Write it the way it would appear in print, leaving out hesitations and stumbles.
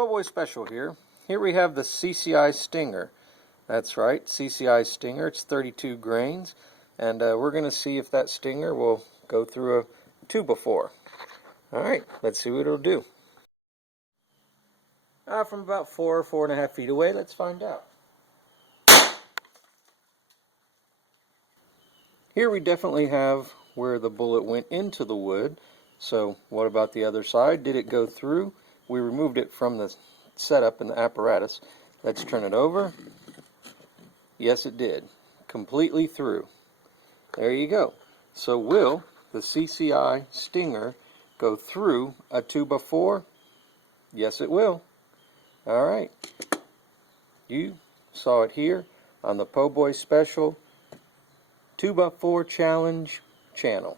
Poboyspecial here. Here we have the CCI Stinger. That's right, CCI Stinger. It's 32 grains, and we're going to see if that Stinger will go through a 2x4. Alright, let's see what it'll do. From about 4.5 feet away, let's find out. Here we definitely have where the bullet went into the wood. So what about the other side? Did it go through? We removed it from the setup and the apparatus. Let's turn it over. Yes, it did. Completely through. There you go. So will the CCI Stinger go through a 2x4? Yes, it will. Alright. You saw it here on the Poboyspecial 2x4 Challenge channel.